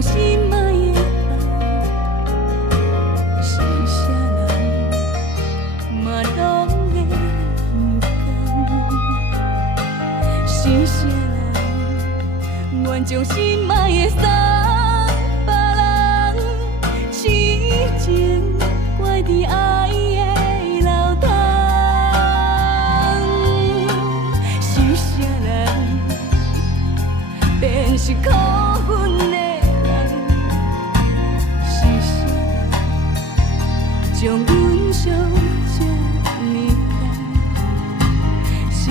将心爱的爱，是啥人嘛拢会不甘？是啥人愿将心爱的送别人？痴情怪伫爱的流淌，是啥人变是苦阮的人？是啥人将阮伤这呢重？是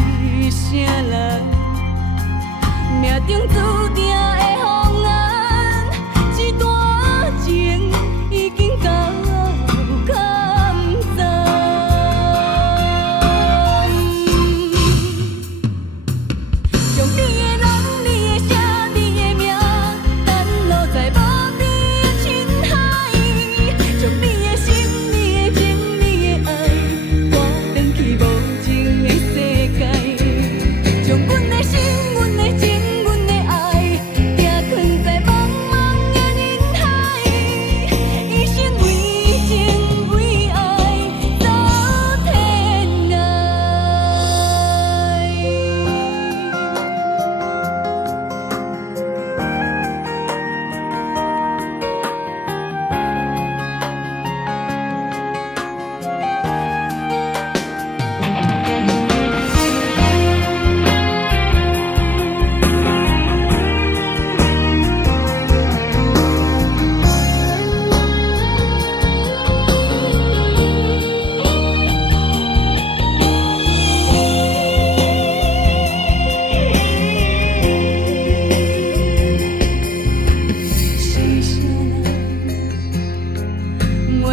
啥人命中注定的风眼？一段情已经到坎站，将你的人、你的声、你的名，等落在无边的深海，将你的心、你的情、你的爱，赶返去无情的世界，将阮的心、阮的情。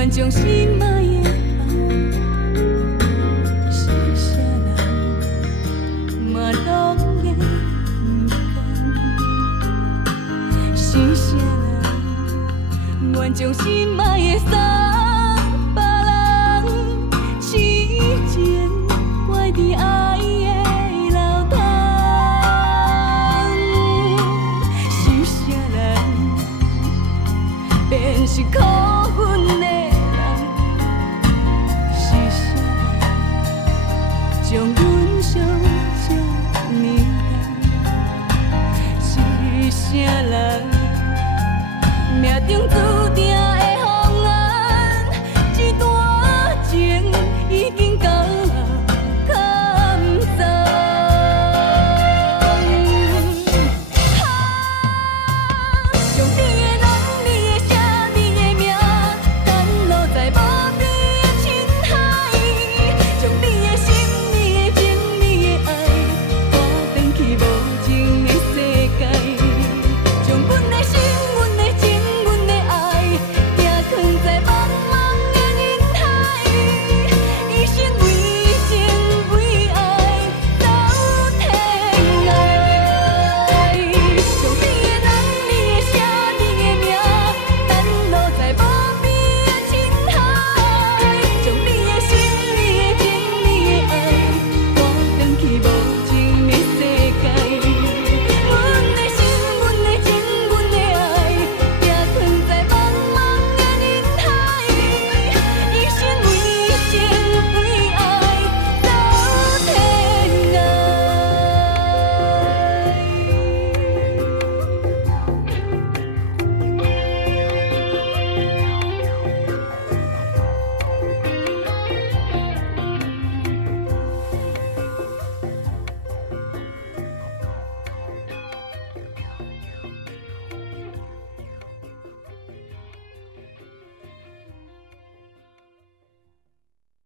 将心爱的爱，是啥人嘛拢会不甘？是啥人愿将心爱的送别人？痴情怪伫爱的流淌，是啥人变是苦阮的？将阮伤这呢重？是啥人命中注定的风眼？一段情已经。